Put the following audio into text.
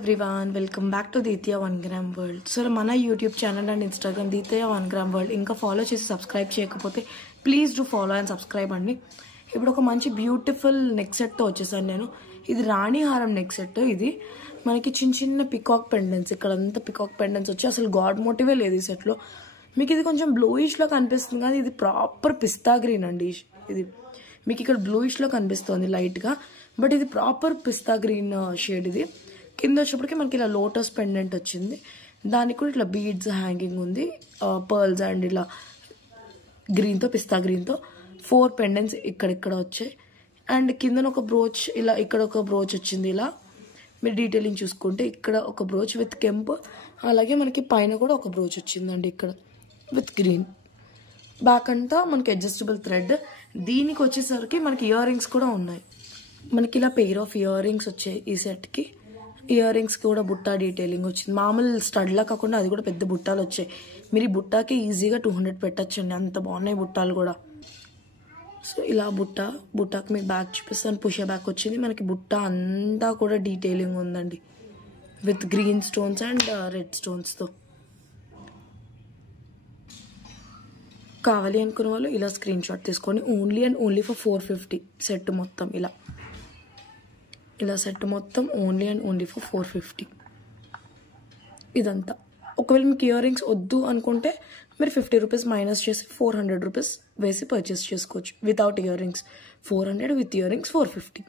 Everyone, welcome back to Ditya 1 gram world. So మన YouTube channel and Instagram Ditya 1 gram world ఇంకా follow చేసి subscribe చేయకపోతే please do follow and subscribe అండి. ఇప్పుడు ఒక మంచి బ్యూటిఫుల్ నెక్ సెట్తో వచ్చేసాను నేను. ఇది రాణి హారం నెక్ సెట్. ఇది మనకి చిన్న చిన్న పికాక్ పెండెంట్స్, ఇక్కడ అంతా పికాక్ పెండెంట్స్ వచ్చి అసలు గాడ్ మోటివే లేదు ఈ సెట్లో. మీకు ఇది కొంచెం బ్లూయిష్లో కనిపిస్తుంది కానీ ఇది ప్రాపర్ పిస్తా గ్రీన్ అండి. ఇది మీకు ఇక్కడ బ్లూయిష్లో కనిపిస్తుంది లైట్గా, బట్ ఇది ప్రాపర్ పిస్తా గ్రీన్ షేడ్. ఇది కింద వచ్చేప్పటికి మనకి ఇలా లోటస్ పెండెంట్ వచ్చింది, దానికి కూడా ఇట్లా బీడ్స్ హ్యాంగింగ్ ఉంది, పర్ల్స్ అండ్ ఇలా గ్రీన్తో పిస్తా గ్రీన్తో 4 పెండెంట్స్ ఇక్కడిక్కడ వచ్చాయి. అండ్ కిందన ఒక బ్రోచ్, ఇలా ఇక్కడ ఒక బ్రోచ్ వచ్చింది. ఇలా మీరు డీటెయిలింగ్ చూసుకుంటే ఇక్కడ ఒక బ్రోచ్ విత్ కెంప్, అలాగే మనకి పైన కూడా ఒక బ్రోచ్ వచ్చిందండి ఇక్కడ విత్ గ్రీన్. బ్యాక్ అంతా మనకి అడ్జస్టబుల్ థ్రెడ్. దీనికి వచ్చేసరికి మనకి ఇయర్ రింగ్స్ కూడా ఉన్నాయి. మనకి ఇలా పెయిర్ ఆఫ్ ఇయర్ రింగ్స్ వచ్చాయి ఈ సెట్కి. ఇయర్ రింగ్స్ కూడా బుట్టా డీటెయిలింగ్ వచ్చింది. మామూలు స్టడ్లా కాకుండా అది కూడా పెద్ద బుట్టాలు వచ్చాయి. మీరు ఈ బుట్టాకి ఈజీగా 200 పెట్టచ్చండి, అంత బాగున్నాయి బుట్టాలు కూడా. సో ఇలా బుట్టాకి మీకు బ్యాక్ చూపిస్తాను. పుషే బ్యాక్ వచ్చింది. మనకి బుట్ట అంతా కూడా డీటెయిలింగ్ ఉందండి with green stones and red స్టోన్స్తో. కావాలి అనుకున్న వాళ్ళు ఇలా స్క్రీన్ షాట్ తీసుకొని only and only for 450 set మొత్తం. ఇలా సెట్ మొత్తం ఓన్లీ అండ్ ఓన్లీ ఫర్ 450 ఇదంతా. ఒకవేళ మీకు ఇయర్ రింగ్స్ వద్దు అనుకుంటే మీరు 50 రూపీస్ మైనస్ చేసి 400 రూపీస్ వేసి పర్చేస్ చేసుకోవచ్చు without ear rings. 400 with ear rings 450.